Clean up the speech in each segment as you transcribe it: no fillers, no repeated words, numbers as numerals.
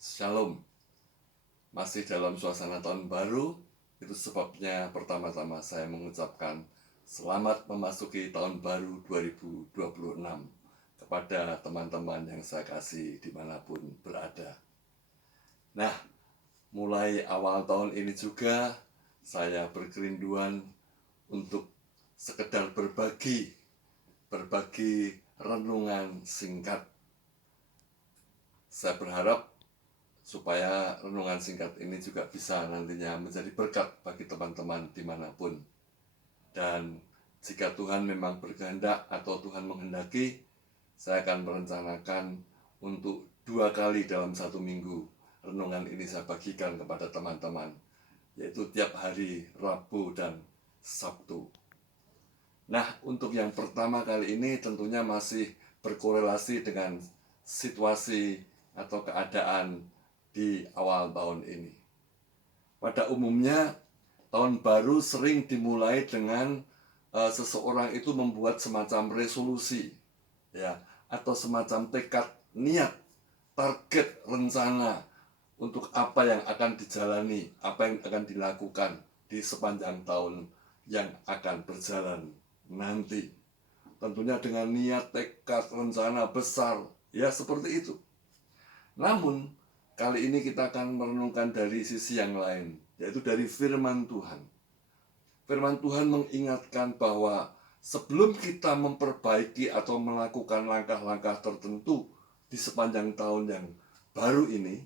Shalom, masih dalam suasana tahun baru. Itu sebabnya pertama-tama saya mengucapkan selamat memasuki tahun baru 2026 kepada teman-teman yang saya kasih dimanapun berada. Nah, mulai awal tahun ini juga saya berkerinduan untuk sekedar berbagi renungan singkat. Saya berharap supaya renungan singkat ini juga bisa nantinya menjadi berkat bagi teman-teman dimanapun. Dan jika Tuhan memang berkehendak atau Tuhan menghendaki, saya akan merencanakan untuk 2 kali dalam 1 minggu renungan ini saya bagikan kepada teman-teman, yaitu tiap hari Rabu dan Sabtu. Nah, untuk yang pertama kali ini tentunya masih berkorelasi dengan situasi atau keadaan di awal tahun ini. Pada umumnya, tahun baru sering dimulai dengan seseorang itu membuat semacam resolusi, ya, atau semacam tekad, niat, target, rencana untuk apa yang akan dijalani, apa yang akan dilakukan di sepanjang tahun yang akan berjalan nanti. Tentunya dengan niat, tekad, rencana besar, ya seperti itu. Namun, kali ini kita akan merenungkan dari sisi yang lain, yaitu dari firman Tuhan. Firman Tuhan mengingatkan bahwa sebelum kita memperbaiki atau melakukan langkah-langkah tertentu di sepanjang tahun yang baru ini,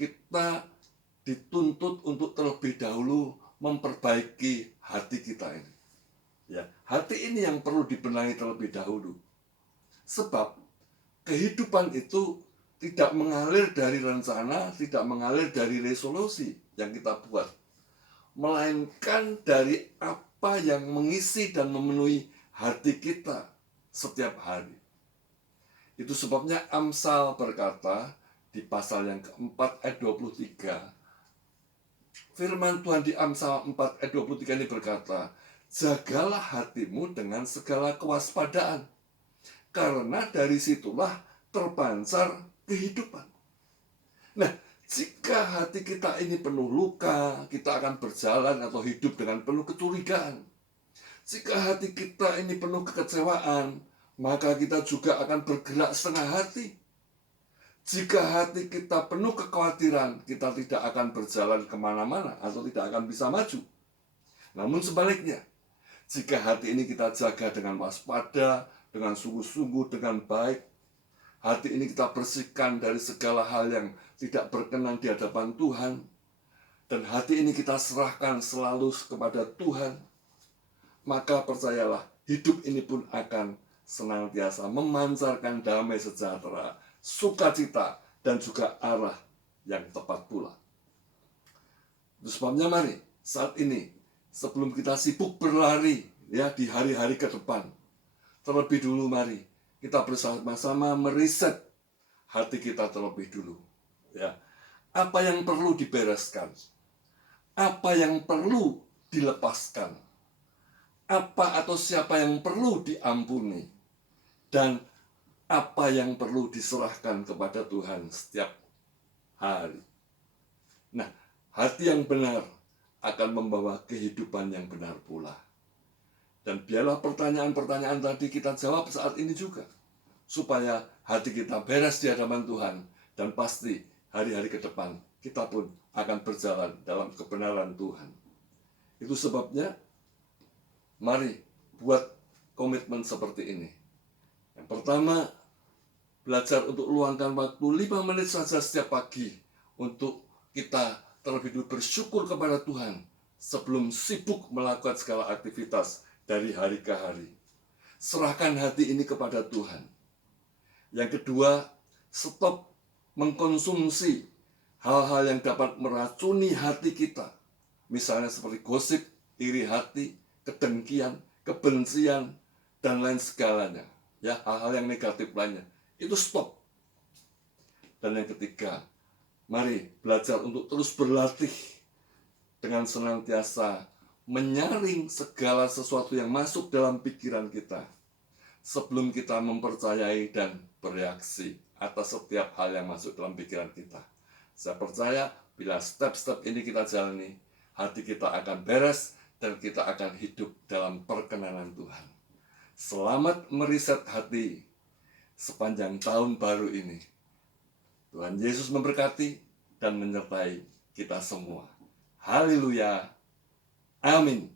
kita dituntut untuk terlebih dahulu memperbaiki hati kita ini. Ya, hati ini yang perlu dibenahi terlebih dahulu. Sebab kehidupan itu tidak mengalir dari rencana, tidak mengalir dari resolusi yang kita buat, melainkan dari apa yang mengisi dan memenuhi hati kita setiap hari. Itu sebabnya Amsal berkata di pasal yang keempat ayat 23, firman Tuhan di Amsal 4 ayat 23 ini berkata, jagalah hatimu dengan segala kewaspadaan, karena dari situlah terpancar kehidupan. Nah, jika hati kita ini penuh luka, kita akan berjalan atau hidup dengan penuh kecurigaan. Jika hati kita ini penuh kekecewaan, maka kita juga akan bergerak setengah hati. Jika hati kita penuh kekhawatiran, kita tidak akan berjalan kemana-mana atau tidak akan bisa maju. Namun sebaliknya, jika hati ini kita jaga dengan waspada, dengan sungguh-sungguh, dengan baik, hati ini kita bersihkan dari segala hal yang tidak berkenan di hadapan Tuhan, dan hati ini kita serahkan selalu kepada Tuhan, maka percayalah, hidup ini pun akan senantiasa memancarkan damai sejahtera, sukacita, dan juga arah yang tepat pula. Itu sebabnya mari saat ini, sebelum kita sibuk berlari ya di hari-hari ke depan, terlebih dulu mari kita bersama-sama meriset hati kita terlebih dulu. Ya, apa yang perlu dibereskan, apa yang perlu dilepaskan, apa atau siapa yang perlu diampuni, dan apa yang perlu diserahkan kepada Tuhan setiap hari. Nah, hati yang benar akan membawa kehidupan yang benar pula. Dan biarlah pertanyaan-pertanyaan tadi kita jawab saat ini juga, supaya hati kita beres di hadapan Tuhan, dan pasti hari-hari ke depan kita pun akan berjalan dalam kebenaran Tuhan. Itu sebabnya mari buat komitmen seperti ini. Yang pertama, belajar untuk luangkan waktu 5 menit saja setiap pagi untuk kita terlebih dulu bersyukur kepada Tuhan sebelum sibuk melakukan segala aktivitas dari hari ke hari. Serahkan hati ini kepada Tuhan. Yang kedua, stop mengkonsumsi hal-hal yang dapat meracuni hati kita. Misalnya seperti gosip, iri hati, kedengkian, kebencian, dan lain segalanya. Ya, hal-hal yang negatif lainnya. Itu stop. Dan yang ketiga, mari belajar untuk terus berlatih dengan senantiasa menyaring segala sesuatu yang masuk dalam pikiran kita sebelum kita mempercayai dan bereaksi atas setiap hal yang masuk dalam pikiran kita. Saya percaya bila step-step ini kita jalani, hati kita akan beres dan kita akan hidup dalam perkenanan Tuhan. Selamat meriset hati sepanjang tahun baru ini. Tuhan Yesus memberkati dan menyertai kita semua. Haleluya. Amin.